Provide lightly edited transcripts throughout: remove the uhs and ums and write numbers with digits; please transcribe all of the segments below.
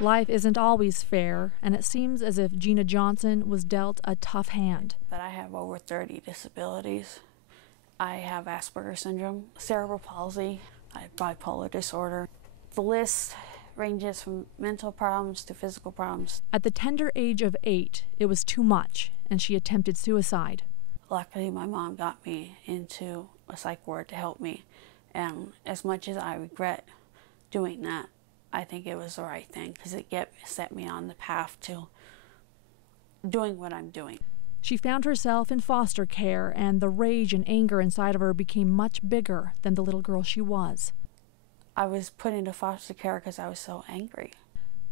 Life isn't always fair, and it seems as if Gina Johnson was dealt a tough hand. But I have over 30 disabilities. I have Asperger's syndrome, cerebral palsy, I have bipolar disorder. The list ranges from mental problems to physical problems. At the tender age of 8, it was too much, and she attempted suicide. Luckily, my mom got me into a psych ward to help me, and as much as I regret doing that, I think it was the right thing because it set me on the path to doing what I'm doing. She found herself in foster care, and the rage and anger inside of her became much bigger than the little girl she was. I was put into foster care because I was so angry.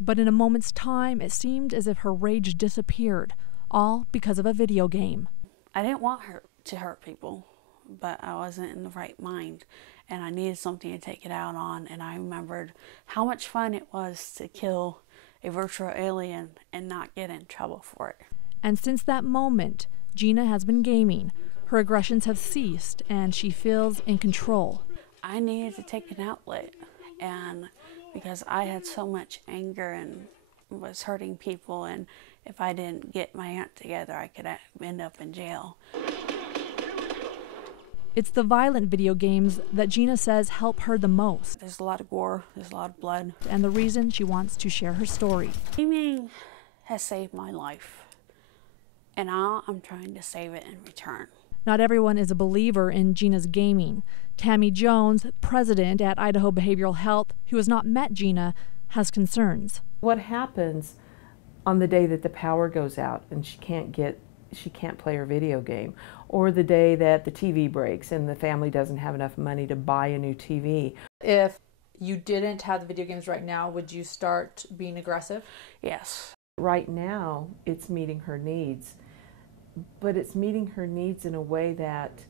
But in a moment's time, it seemed as if her rage disappeared, all because of a video game. I didn't want her to hurt people, but I wasn't in the right mind, and I needed something to take it out on, and I remembered how much fun it was to kill a virtual alien and not get in trouble for it. And since that moment, Gina has been gaming. Her aggressions have ceased, and she feels in control. I needed to take an outlet, and because I had so much anger and was hurting people, and if I didn't get my act together, I could end up in jail. It's the violent video games that Gina says help her the most. There's a lot of gore, there's a lot of blood. And the reason she wants to share her story. Gaming has saved my life, and now I'm trying to save it in return. Not everyone is a believer in Gina's gaming. Tammy Jones, president at Idaho Behavioral Health, who has not met Gina, has concerns. What happens on the day that the power goes out and she can't play her video game, or the day that the TV breaks and the family doesn't have enough money to buy a new TV? If you didn't have the video games right now, would you start being aggressive? Yes. Right now, it's meeting her needs, but it's meeting her needs in a way that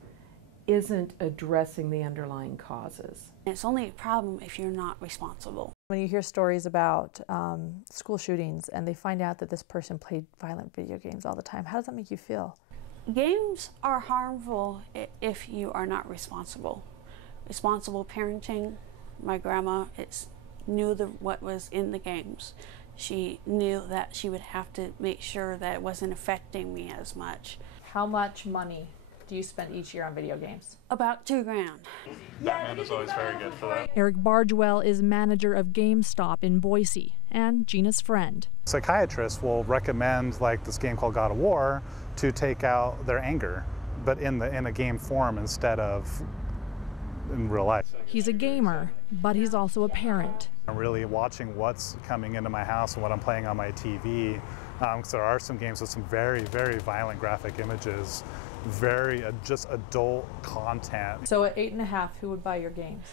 isn't addressing the underlying causes. It's only a problem if you're not responsible. When you hear stories about school shootings and they find out that this person played violent video games all the time, how does that make you feel? Games are harmful if you are not responsible. Responsible parenting. My grandma knew what was in the games. She knew that she would have to make sure that it wasn't affecting me as much. How much money do you spend each year on video games? About $2 grand. Batman is always very good for that. Eric Bargewell is manager of GameStop in Boise and Gina's friend. Psychiatrists will recommend like this game called God of War to take out their anger, but in a game form instead of in real life. He's a gamer, but he's also a parent. I'm really watching what's coming into my house and what I'm playing on my TV. Because there are some games with some very, very violent graphic images, very just adult content. So at 8.5, who would buy your games?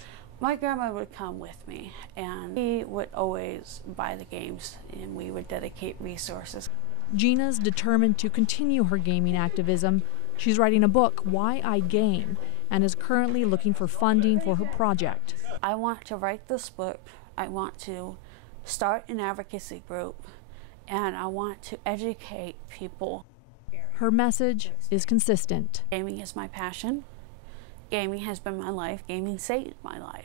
My grandma would come with me, and he would always buy the games, and we would dedicate resources. Gina's determined to continue her gaming activism. She's writing a book, Why I Game, and is currently looking for funding for her project. I want to write this book. I want to start an advocacy group, and I want to educate people. Her message is consistent. Gaming is my passion. Gaming has been my life. Gaming saved my life.